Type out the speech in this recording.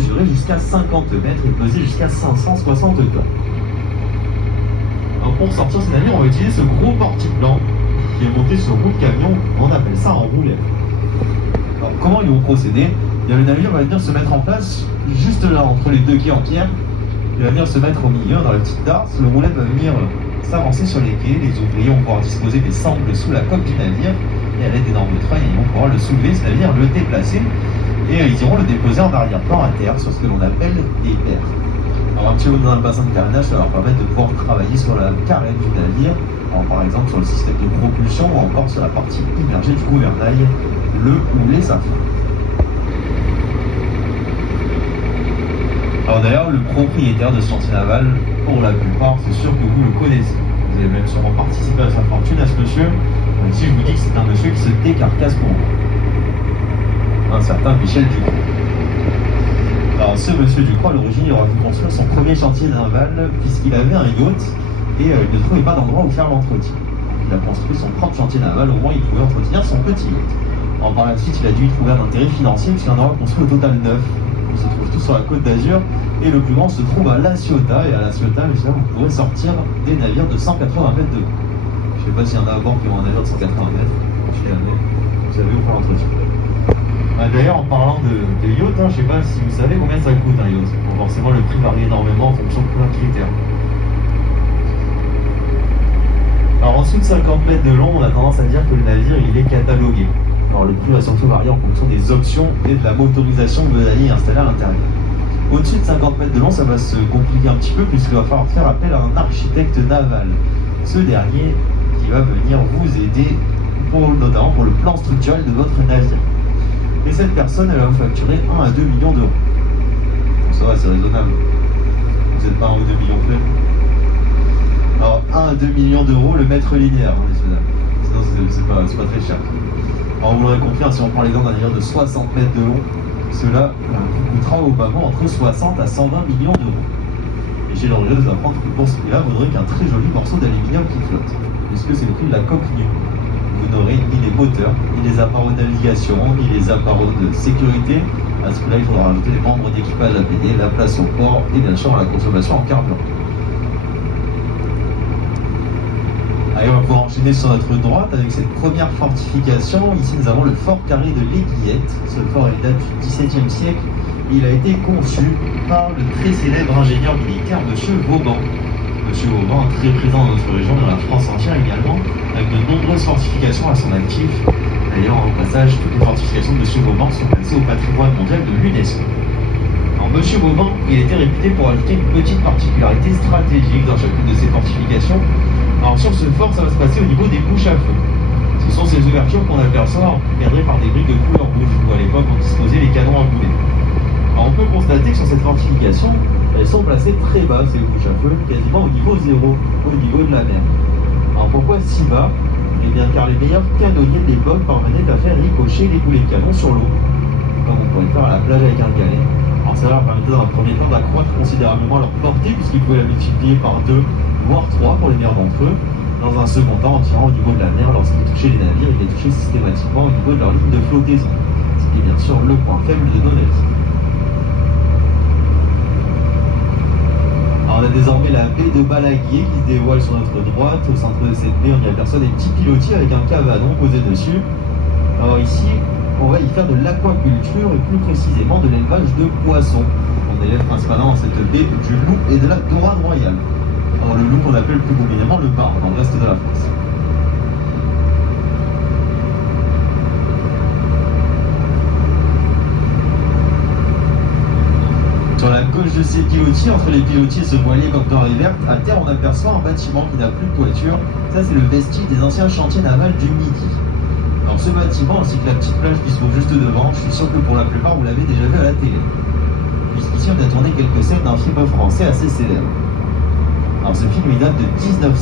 mesurer jusqu'à 50 mètres et peser jusqu'à 560 tonnes. Alors pour sortir ce navire, on va utiliser ce gros portique-plan qui est monté sur roue de camion, on appelle ça en roulette. Alors comment ils vont procéder? Le navire va venir se mettre en place juste là, entre les deux quais en pierre. Il va venir se mettre au milieu, dans la petite darse. Le roulette va venir s'avancer sur les quais. Les ouvriers vont pouvoir disposer des sangles sous la coque du navire. Et à l'aide d'énormes treuils, ils vont pouvoir le soulever, ce navire, le déplacer. Et ils iront le déposer en arrière-plan à terre, sur ce que l'on appelle des pairs. Alors un petit peu dans le bassin de carénage, ça va leur permettre de pouvoir travailler sur la carène du navire. Alors, par exemple sur le système de propulsion ou encore sur la partie immergée du gouvernail, le ou les affaires. Alors d'ailleurs, le propriétaire de ce chantier naval, pour la plupart, c'est sûr que vous le connaissez. Vous avez même sûrement participé à sa fortune, à ce monsieur. Donc si je vous dis que c'est un monsieur qui se décarcasse pour vous. Un certain Michel Ducrot. Alors ce monsieur Ducrot, à l'origine, il aura pu construire son premier chantier naval puisqu'il avait un yacht et il ne trouvait pas d'endroit où faire l'entretien. Il a construit son propre chantier naval, au moins il pouvait entretenir son petit yacht. Alors, par la suite, il a dû y trouver un intérêt financier puisqu'il en aura construit au total 9. Ils se trouvent tous sur la côte d'Azur et le plus grand se trouve à La Ciotat. Et à La Ciotat, vous pourrez sortir des navires de 180 mètres de haut. Je ne sais pas s'il y en a à bord qui ont un navire de 180 mètres. Je sais jamais. Vous savez où faire l'entretien. D'ailleurs, en parlant de yacht, je ne sais pas si vous savez combien ça coûte un yacht. Bon, forcément, le prix varie énormément en fonction de plein de critères. Alors, en dessous de 50 mètres de long, on a tendance à dire que le navire il est catalogué. Alors, le prix va surtout varier en fonction des options et de la motorisation que vous allez installer à l'intérieur. Au-dessus de 50 mètres de long, ça va se compliquer un petit peu puisqu'il va falloir faire appel à un architecte naval. Ce dernier qui va venir vous aider notamment pour le plan structurel de votre navire. Et cette personne, elle va vous facturer 1 à 2 millions d'euros. Ça va, c'est raisonnable. Vous n'êtes pas 1 ou 2 millions près. Alors, 1 à 2 millions d'euros le mètre linéaire, messieurs dames. Sinon, c'est pas très cher. Alors, vous l'aurez compris, si on prend l'exemple d'un navire de 60 mètres de long, cela vous coûtera au bas entre 60 à 120 millions d'euros. Et j'ai l'orgueil de vous apprendre que pour ce prix-là, vous n'aurez qu'un très joli morceau d'aluminium qui flotte, puisque c'est le prix de la coque nue. Vous n'aurez ni les moteurs, ni les appareils de navigation, ni les appareils de sécurité. À ce prix-là, il faudra rajouter les membres d'équipage à payer, la place au port et bien sûr la consommation en carburant. Allez, on va pouvoir enchaîner sur notre droite avec cette première fortification. Ici, nous avons le fort carré de l'Aiguillette. Ce fort il date du XVIIe siècle. Il a été conçu par le très célèbre ingénieur militaire M. Vauban. M. Vauban, très présent dans notre région, dans la France entière également, avec de nombreuses fortifications à son actif. D'ailleurs, en passage, toutes les fortifications de M. Vauban sont classées au patrimoine mondial de l'UNESCO. Alors, M. Vauban, il était réputé pour ajouter une petite particularité stratégique dans chacune de ses fortifications. Alors sur ce fort, ça va se passer au niveau des bouches à feu. Ce sont ces ouvertures qu'on aperçoit encadrées par des briques de couleur rouge, où à l'époque on disposait les canons à boulet. Alors on peut constater que sur cette fortification, elles sont placées très bas, ces bouches à feu, quasiment au niveau zéro, au niveau de la mer. Alors pourquoi si bas? Eh bien car les meilleurs canonniers de l'époque parvenaient à faire ricocher les boulets de canon sur l'eau, comme on pourrait le faire à la plage avec un galet. Alors ça leur permettait dans un premier temps d'accroître considérablement leur portée, puisqu'ils pouvaient la multiplier par 2 voire 3 pour les meilleurs d'entre eux. Dans un second temps, en tirant au niveau de la mer, lorsqu'ils touchaient les navires, ils les touchaient systématiquement au niveau de leur ligne de flottaison, ce qui est bien sûr le point faible de nos navires. Alors on a désormais la baie de Balaguier qui se dévoile sur notre droite. Au centre de cette baie, on y aperçoit des petits pilotis avec un cabanon posé dessus. Alors ici, on va y faire de l'aquaculture et plus précisément de l'élevage de poissons. On élève principalement dans cette baie du loup et de la dorade royale. Alors le loup qu'on appelle plus communément le bar dans le reste de la France. Sur la gauche de ces pilotis, entre les pilotis et ce voilier comme denrée verte, à terre on aperçoit un bâtiment qui n'a plus de toiture. Ça c'est le vestige des anciens chantiers navals du Midi. Alors ce bâtiment ainsi que la petite plage qui se trouve juste devant, je suis sûr que pour la plupart vous l'avez déjà vu à la télé. Puisqu'ici on a tourné quelques scènes d'un film français assez célèbre. Alors ce film il date de 1900.